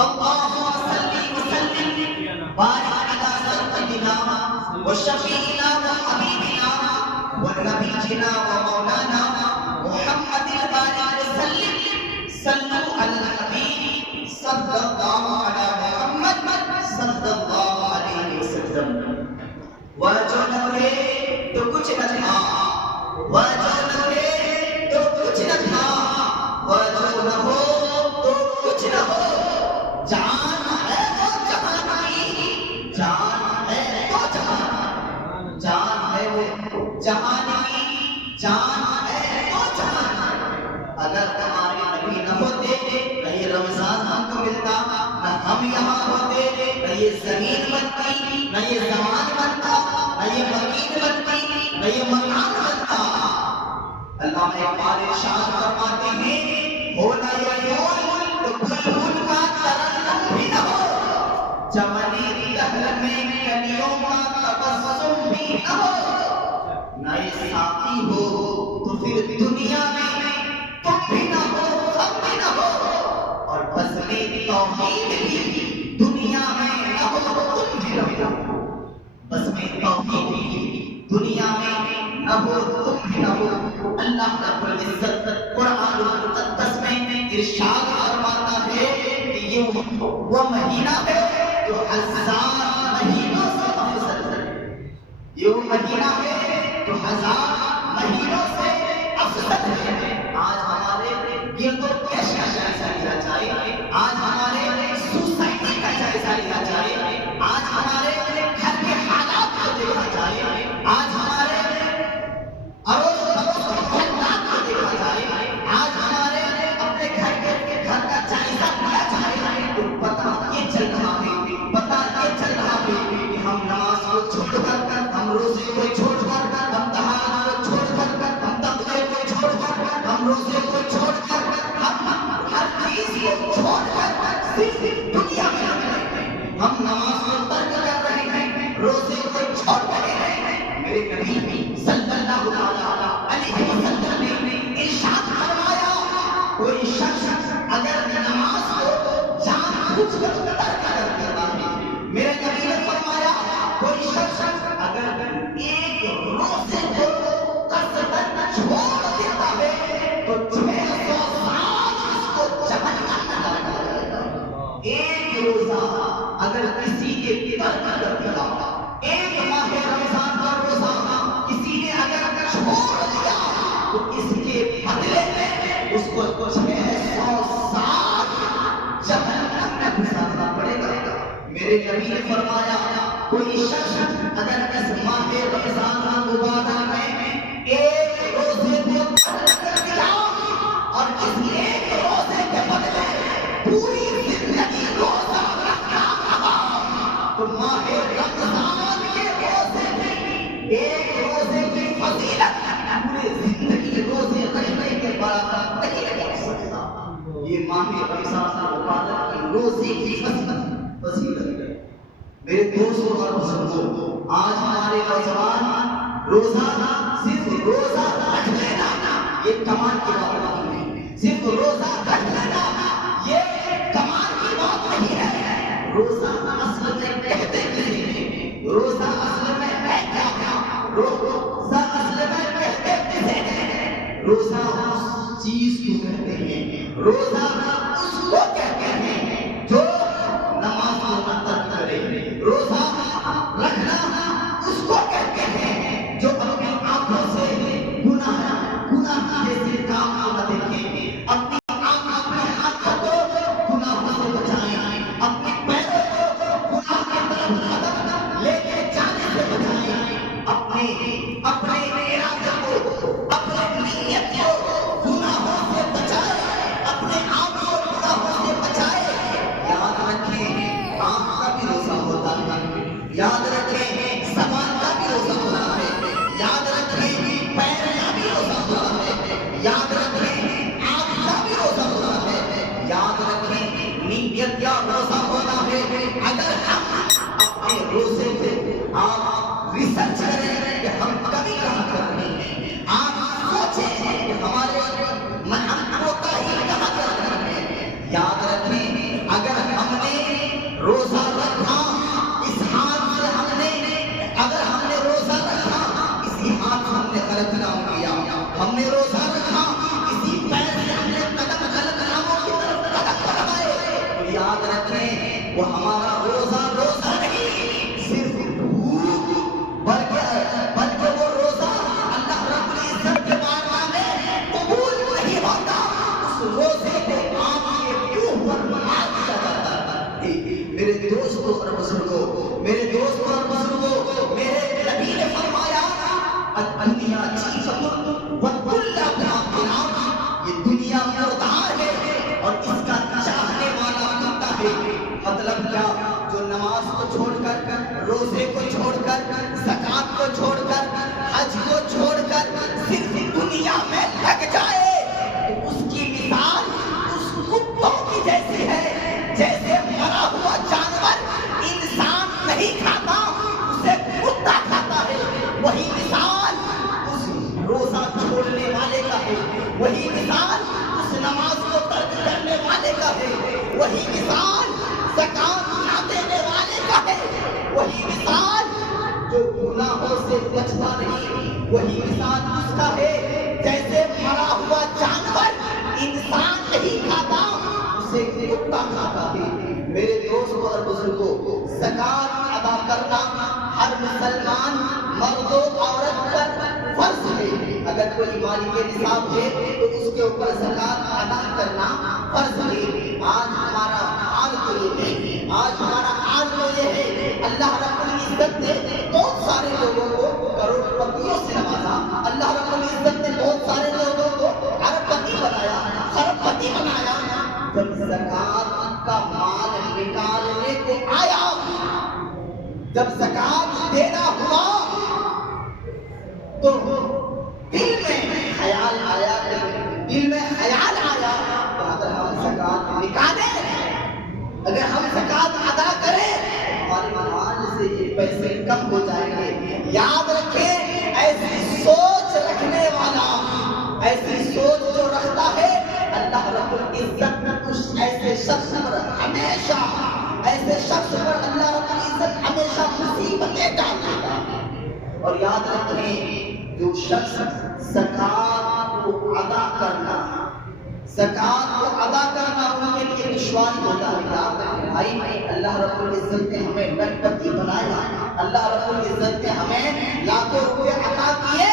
اللهم صل وسلم بارك على سيدنا وشفيعنا وحبيبنا ونبينا ومولانا محمد البارك وسلم. صلوا على الحبيب صلى الله على محمد صلى الله عليه وسلم. وہ جو نہ تھے تو کچھ نہ تھا، وہ جو نہ تھے تو کچھ نہ تھا، وہ جو نہ ہو تو کچھ نہ ہو. جان ہے تو جہان کی، جان ہے تو جہان، جان ہے وہ جہان کی، جان ہے تو جہان. اگر ہمارے نبی نہ ہوتے نہ یہ رمضان ہم کو ملتا، نہ ہم یہاں ہوتے نہ یہ زمین بنتی، نہ یہ زمان بنتا، نہ یہ مکین بنتی، نہ یہ مکان بنتا. علامہ اقبال ارشاد فرماتے ہیں ہونا یہ پھول تو گلگل کا ترنم بھی نہ ہو، چمنی دہل میں کلیوں کا تبسم بھی نہ ہو. نہ یہ ساتھی ہو تو پھر دنیا میں تم بھی نہ ہو، ہم بھی نہ ہو. اور بزم توحید بھی دنیا میں نہ ہو، تم بھی نہ ہو. بزم توحید بھی دنیا میں نہ ہو، تم بھی نہ ہو. اللہ رب العزت قرآن المقدس میں ارشاد فرماتا ہے کہ یہ وہ مہینہ ہے جو 1000 مہینوں سے افضل ہے. یہ وہ مہینہ ہے جو 1000 مہینوں سے افضل ہے. آج ہمارے گرد و پیش کا جائزہ لیا جائے، آج ہمارے سوسائٹی کا جائزہ لیا جائے، آج ہمارے گھر کے حالات کو دیکھا جائے، آج ہمارے اڑوس پڑوس کے خاندان کو دیکھا جائے، آج ہمارے اپنے گھر کا جائزہ لیا جائے تو پتہ یہ چل رہا ہے، پتہ یہ چل رہا ہے کہ ہم نماز کو چھوڑ کر، ہم روزے کو چھوڑ کر، ہم طہارت کو چھوڑ کر، ہم تقوی کو چھوڑ کر، ہم روزے کو چھوڑ کر، ہم ہر چیز کو چھوڑ کر صرف دنیا میں رہ رہے ہیں. ہم نماز کو ترک کر رہے ہیں، روزے کو چھوڑ رہے ہیں. میرے نبی صلی اللہ علیہ وسلم نے ارشاد فرمایا کوئی شخص اگر نماز کو جان بوجھ کر ترک کرتا ہے، میرے نبی نے فرمایا کوئی شخص اگر ایک روزے کو قصداً چھوڑ دیتا ہے تو 600 سال اس کو جہنم میں ڈالا جائے گا. ایک روزہ اگر کسی کے ترک کر دیا، ایک ماہ رمضان کا روزہ کسی نے اگر چھوڑ دیا تو اس کے بدلے میں اس کو 600 سال جہنم میں گزارنا پڑے گا. میرے نبی نے فرمایا کوئی شخص اگر اس ماہ رمضان المبارک میں ایک روزے کو ترک کر دیا اور اس ایک روزے کے بدلے پوری زندگی روزہ رکھنا رہا تو ماہ رمضان کے روزے میں ایک روزے کی فضیلت پورے زندگی روزے رکھنے کے برابر نہیں رہ سکتا. یہ ماہ رمضان المبارک کی روزے کی فضیلت ہے. میرے دوستوں اور بزرگوں، آج ہمارے نوجوان روزہ صرف روزہ رکھ لینا یہ کمال کی بات نہیں ہے. صرف روزہ رکھ لینا یہ کمال کی بات نہیں ہے. روزہ اصل میں کہتے ہیں، روزہ اصل میں ہے کیا؟ روزہ اصل میں کہتے ہیں، روزہ اس چیز کو کہتے ہیں، روزہ اس کو کہتے ہیں جو نماز کو نہ ترک کرے. روزہ رکھنا اس کو کہتے ہیں جو اپنی آنکھوں سے گناہ جیسے کام کو نہ دیکھیں، اپنے ہاتھوں کو گناہوں سے بچائیں، اپنے پیروں کو گناہ کی طرف قدم لے کے جانے سے بچائیں، اپنے ارادے کو، اپنے نیت کو گناہوں سے بچائیں، اپنے آپ کو گناہوں سے بچائیں. یاد رکھیں آنکھ کا بھی روزہ ہوتا ہے، یاد رکھیں زبان کا بھی روزہ ہوتا ہے، یاد رکھیں پیر کا بھی روزہ ہوتا ہے، یاد رکھیں آنکھ کا بھی روزہ ہوتا ہے، یاد رکھیں نیت کا روزہ ہوتا ہے. اگر ہم اپنے روزے پہ آپ ریسرچ کریں کہ ہم کبھی کہاں کر رہے ہیں، آپ سوچیں کہ ہمارے ہم کوتاہی کہاں کر رہے ہیں. یاد رکھیں اگر ہم یاد رکھیں وہ ہمارا روزہ روزہ نہیں صرف بھوک بلکہ وہ روزہ اللہ رب العزت کے بارگاہ میں قبول نہیں ہوتا. اس روزے کو آپ کے کیوں پر بنا دیا جاتا ہے. میرے دوستوں اور بزرگوں میرے نبی نے فرمایا الدنیا جیفتن وکل باطل. یہ دنیا مردار ہے اور اس کا چاہنے والا کتا ہے. مطلب کیا؟ جو نماز کو چھوڑ کر، روزے کو چھوڑ کر، زکات کو چھوڑ کر، حج کو چھوڑ کر صرف دنیا میں لگ جائے تو اس کی مثال اس کتوں کی جیسی ہے. جیسے مرا ہوا جانور انسان نہیں کھاتا، اسے کتا کھاتا ہے، وہی مثال اس روزہ چھوڑنے والے کا ہے، وہی مثال اس نماز کو ترک کرنے والے کا ہے، وہی مثال زکات نہ دینے والے کا ہے، وہی مثال جو گناہوں سے بچتا نہیں، وہی مثال اس کا ہے. جیسے مرا ہوا جانور انسان نہیں کھاتا، اسے کتا کھاتا ہے. میرے دوستوں اور بزرگوں، زکات ادا کرنا ہر مسلمان مرد و عورت پر فرض ہے. اگر کوئی مالک نصاب ہے تو اس کے اوپر زکات ادا کرنا فرض ہے. آج ہمارا حال تو یہ ہے اللہ رب العزت نے بہت سارے لوگوں کو کروڑ پتیوں سے نوازا. اللہ رب العزت نے بہت سارے لوگوں کو ارب پتی بنایا، خرب پتی بنایا. جب زکات کا مال نکالنے کو آیا، جب زکات دینا ہوا تو دل میں خیال آیا کہ اگر ہم زکات نکالیں، اگر ہم زکات ادا کریں، ہمارے مال سے یہ پیسے کم ہو جائیں گے. یاد رکھیں، ایسی سوچ رکھنے والا، ایسی سوچ جو رکھتا ہے، اللہ رب العزت اس ایسے شخص پر ہمیشہ اللہ رب العزت ہمیشہ مصیبتیں ڈال دیتا ہے. اور یاد رکھیں، جو شخص زکات کو ادا کرنا ان کے لیے دشواری ہوتا ہے. یاد رکھیں بھائی، اللہ رب العزت نے ہمیں لکھپتی بنایا، اللہ رب العزت نے ہمیں لاکھوں روپے عطا کیے،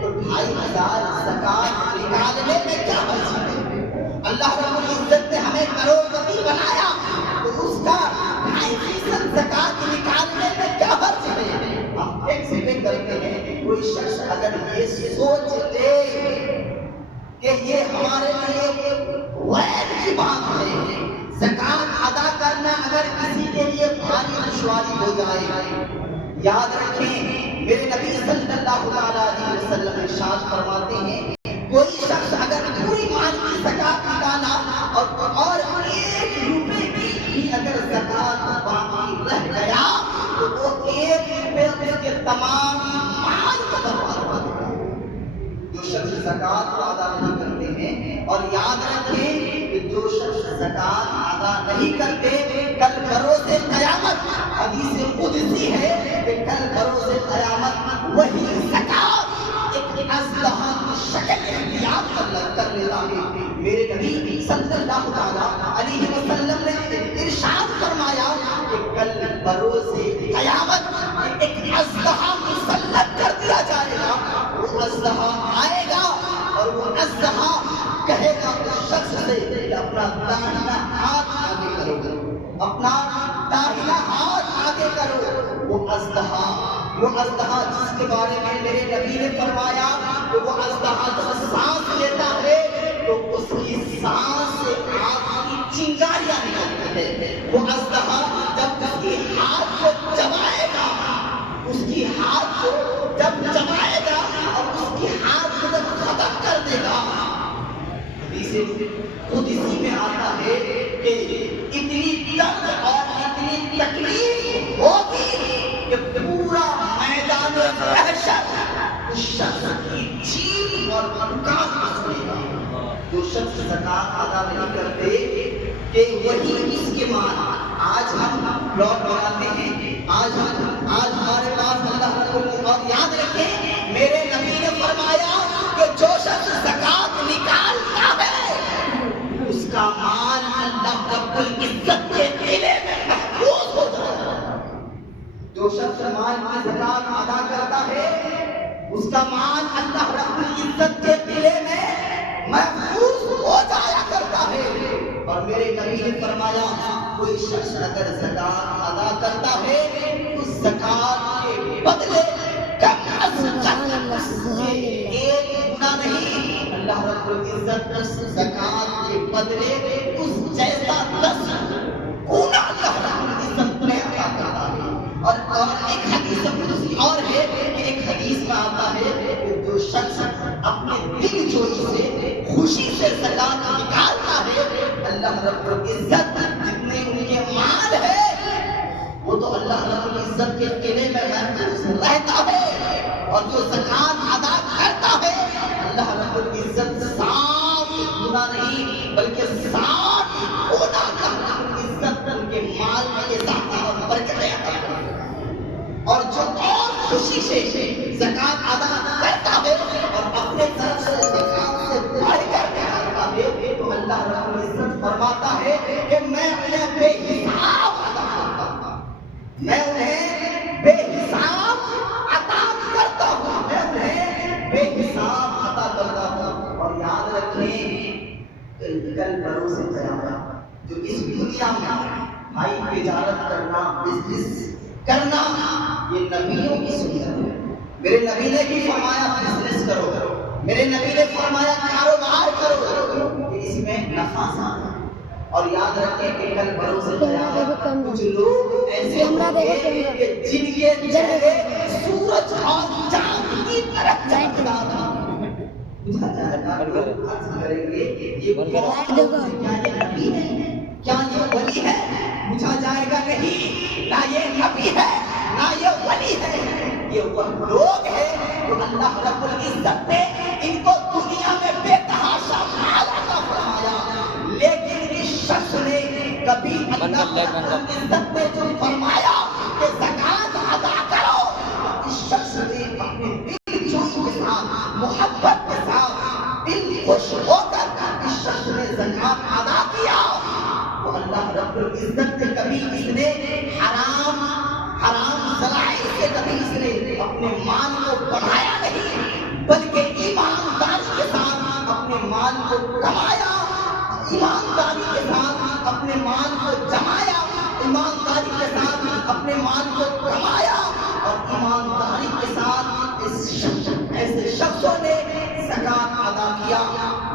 تو 2,500 زکات نکالنے میں کیا حرج ہے؟ اللہ رب العزت نے ہمیں کروڑپتی بنایا تو اس کا 2.5% زکات نکالنے میں کیا حرج ہے؟ ہم ایک سیکنڈ کرتے ہیں. کوئی شخص اگر یہ سوچ لے کہ یہ ہمارے لیے وعید کی بات ہے، زکات ادا کرنا اگر کسی کے لیے بھاری دشواری ہو جائے، یاد رکھیں میرے نبی صلی اللہ علیہ وسلم ارشاد فرماتے ہیں، کوئی شخص اگر پوری مال کی زکات نکالا اور 1 روپے کی بھی اگر زکات باقی رہ گیا تو وہ 1 روپے اس کے تمام مال کو برباد کر دے گا. جو شخص زکات کو ادا نہیں کرتے ہیں، اور یاد رکھیں کہ جو شخص زکات ادا نہیں کرتے، کل بروز قیامت، حدیث قدسی ہے کہ کل بروز قیامت وہی زکات ایک اسلحہ کی شکل اختیار کر لیتا ہے. میرے نبی صلی اللہ علیہ وسلم نے ارشاد فرمایا کہ کل بروز قیامت ایک اسلحہ مسلط کر دیا جائے گا. وہ اسلحہ آئے گا اور وہ اسلحہ کہے گا اس شخص سے کہ اپنا داہنا ہاتھ آگے کرو، اپنا داہنا ہاتھ آگے کرو. وہ اسلحہ جس کے بارے میں میرے نبی نے فرمایا کہ وہ اسلحہ جب سانس لیتا ہے تو اس کی سانس سے آگ کی چنگاریاں نکلتی ہے. وہ اسلحہ جب اس کی ہاتھ کو چبائے گا، اس کی ہاتھ کو جب چبائے گا اور اس کی ہاتھ کو جب ختم کر دے گا، خود اسی میں آتا ہے کہ اتنی درد اور اتنی تکلیف ہوگی کہ پورا میدان محشر اس شخص کی چیخ اور پکار سنے گا. جو شخص زکات ادا نہیں کرتے کہ وہی اس کے مال. آج ہم لوٹ بناتے ہیں، آج ہمارے پاس اللہ رب العزت. اور یاد رکھیں میرے نبی نے فرمایا کہ جو شخص زکات نکالتا ہے اس کا مال اللہ رب رب العزت کے قلعے میں محفوظ ہو جائے گا۔ جو شخص مال کی زکات ادا کرتا ہے اس کا مال اللہ رب العزت کے قلعے میں محفوظ ہو جایا کرتا ہے۔ اور میرے نبی نے فرمایا کوئی شخص اگر زکات ادا کرتا ہے اس زکات کے بدلے کم از کم ایک گنا نہیں، اللہ رب العزت اس زکات کے بدلے اس جیسا 10 گنا اللہ رب العزت نے عطا کرتا ہے۔ اور ایک حدیث قدسی اور ہے کہ ایک حدیث میں آتا ہے کہ جو شخص اپنے دل جوئی سے خوشی سے زکات نکالتا ہے اللہ رب العزت جتنے ان کے مال ہے وہ تو اللہ رب العزت کے قلعے میں محفوظ رہتا ہے، اور جو زکات ادا کرتا ہے اللہ رب العزت 7 گنا نہیں بلکہ 60 گنا اللہ رب العزت ان کے مال میں اضافہ اور برکتیں عطا کرتا ہے۔ اور جو اور خوشی سے زکات ادا کرتا ہے اور اپنے طرف سے زکات سے بڑھ کر کرتا ہے تو اللہ رب العزت فرماتا ہے کہ میں انہیں بے حساب عطا کرتا ہوں، میں انہیں بے حساب عطا کرتا ہوں، میں انہیں بے حساب عطا کرتا ہوں۔ اور یاد رکھیں کل بروز قیامت جو اس دنیا میں بھائی تجارت کرنا، بزنس کرنا یہ نبیوں کی سنت ہے۔ میرے نبی نے بھی فرمایا بزنس کرو، میرے نبی نے فرمایا کاروبار کرو کہ اس میں نفع زیادہ ہے۔ اور یاد رکھیں کہ کل بروز قیامت کچھ لوگ ایسے ہوں گے کہ جن کے چہرے سورج اور چاند کی طرح چمکدار ہوں۔ پوچھا جائے گا، لوگ عرض کریں گے یہ کون ہے؟ کیا یہ نبی ہے؟ کیا یہ ولی ہے؟ پوچھا جائے گا نہیں، نہ یہ نبی ہے نہ یہ ولی ہے، یہ وہ لوگ ہیں جو اللہ رب العزت نے ان کو دنیا میں بے تحاشا مال عطا فرمایا، لیکن اس شخص نے کبھی اللہ رب العزت نے جو فرمایا کہ زکات ادا کرو، اس شخص نے اپنے دل جوئی کے ساتھ محبت کے ساتھ دل خوش ہو کر اس شخص نے زکات ادا کیا تو اللہ رب العزت نے کبھی اس نے حرام ذرائع سے کبھی اس نے اپنے مال کو بڑھایا نہیں بلکہ ایمانداری کے ساتھ اپنے مال کو کمایا، ایمانداری کے ساتھ اپنے مال کو جمایا، ایمانداری کے ساتھ اپنے مال کو کمایا، اور ایمانداری کے ساتھ ایسے شخصوں نے زکات ادا کیا۔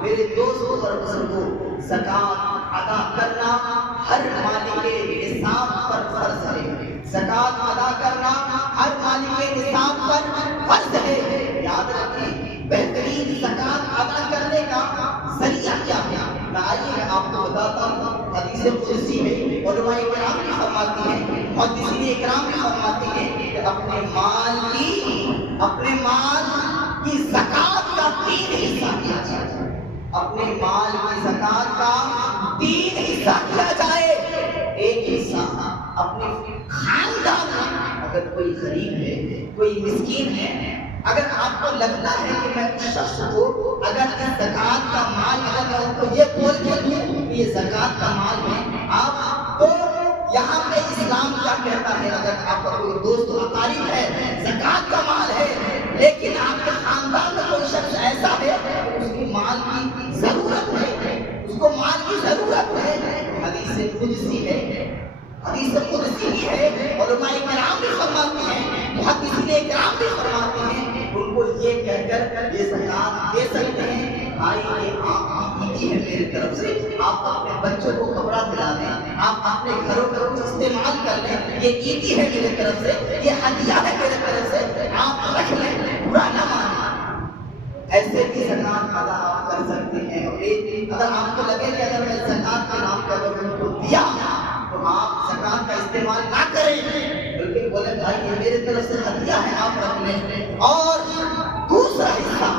میرے دوستوں اور بزرگوں، زکات ادا کرنا ہر مالک نصاب پر فرض ہے، زکات ادا کرنا ہر مالک نصاب پر فرض ہے۔ یاد رکھیں بہترین زکات ادا کرنے کا ذریعہ کیا ہے؟ آئیے میں آپ کو بتاتا ہوں۔ حدیث قدسی میں علماء کرام بھی فرماتی ہیں، محدثین کرام بھی فرماتی ہیں کہ اپنے مال کی زکات کا 3 حصہ کیا جائے، اپنے مال کی زکات کا 3 حصہ کیا جائے۔ ایک حصہ اپنے خاندان میں، اگر کوئی غریب ہے، کوئی مسکین ہے، اگر آپ کو لگتا ہے کہ میں اس شخص کو اگر اس زکات کا مال اگر میں ان کو یہ بول کے دوں کہ یہ زکات کا مال ہے، آپ کو یہاں پہ اسلام کیا کہتا ہے؟ اگر آپ کا کوئی دوست و قریب ہے، زکات کا مال ہے، لیکن آپ کے خاندان میں کوئی شخص ایسا ہے اس کو مال کی ضرورت ہے، اس کو مال کی ضرورت ہے، حدیث قدسی ہے، حدیث قدسی ہے، علماء کرام بھی فرماتے ہیں، محدثین کرام بھی فرماتے ہیں، ان کو یہ کہہ کر یہ زکات دے سکتے ہیں، بھائی یہ آپ کی عیدی ہے میری طرف سے، آپ اپنے بچوں کو کپڑا دلا دیں، آپ اپنے گھروں کا کچھ استعمال کر لیں، یہ عیدی ہے میری طرف سے، یہ ہدیہ ہے میری طرف سے، آپ رکھ لیں، برا نہ مانیں۔ ایسے بھی زکات ادا آپ کر سکتے ہیں۔ اور اگر آپ کو لگے کہ اگر میں زکات کے نام پر اگر ان کو دیا تو آپ زکات کا استعمال نہ کریں، بلکہ بولے بھائی یہ میری طرف سے ہدیہ ہے، آپ رکھ لیں۔ اور دوسرا حصہ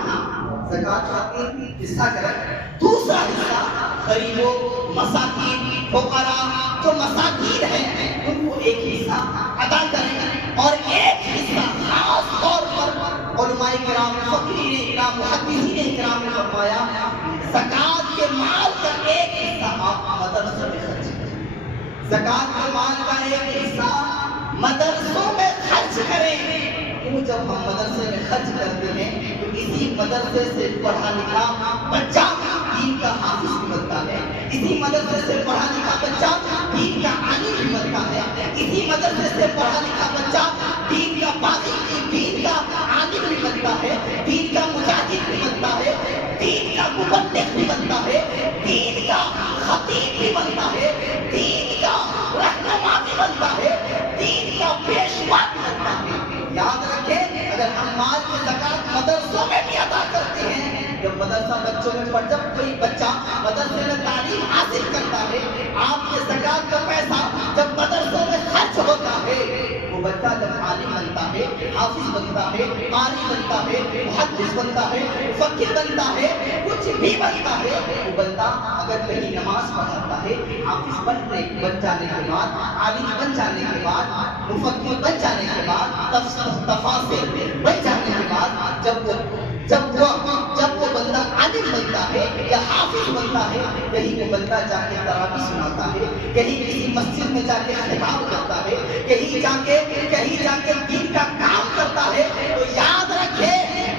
زکات کا حصہ کریں، دوسرا حصہ غریبوں، مساکین، فقراء جو مساکین ہیں ان کو ایک حصہ ادا کریں، اور ایک حصہ خاص طور پر علماء کرام، فقیرین کرام، محدثین کرام نے فرمایا زکات کے مال کا ایک حصہ آپ مدرسے میں خرچ کریں۔ زکات کے مال کا ایک حصہ مدرسوں میں خرچ کریں. کیوں؟ جب ہم مدرسے میں خرچ کرتے ہیں تو اسی مدرسے سے پڑھا لکھا بچہ دین کا حافظ بھی بنتا ہے. اسی مدرسے سے پڑھا لکھا بچہ دین کا عالم بھی بنتا ہے. اسی مدرسے سے پڑھا لکھا بچہ دین کا باغی، دین کا عالم بھی بنتا ہے، دین کا مجاہد بھی بنتا ہے، دین کا مبلغ بھی بنتا ہے، دین کا خطیب بھی بنتا ہے، دین کا رہنما بھی بنتا ہے، دین کا پیشوا بھی بنتا ہے. یاد رکھیں، اگر ہم مال کی زکات مدرسوں میں بھی ادا کرتے ہیں، جب مدرسہ بچوں میں جب کوئی بچہ مدرسے میں تعلیم حاصل کرتا ہے، آپ کے زکات کا پیسہ جب مدرسوں میں خرچ ہوتا ہے، وہ بچہ جب عالم بنتا ہے، حافظ بنتا ہے، قاری بنتا ہے، محدث بنتا ہے، مفکر بنتا ہے، کچھ بھی بنتا ہے. وہ بندہ اگر کہیں نماز پڑھاتا ہے، حافظ بن جانے کے بعد، عالم بن جانے کے بعد، مفکر بن جانے کے بعد، تفاسیر بن جانے کے بعد، جب وہ بندہ عالم بنتا ہے یا حافظ بنتا ہے، کہیں وہ بندہ جا کے تراویح سناتا ہے، کہیں کسی مسجد میں جا کے خطاب کرتا ہے، کہیں جا کے دین کا کام کرتا ہے، تو یاد رکھے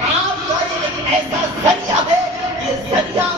آپ کا ایک ایسا ذریعہ ہے، یہ ذریعہ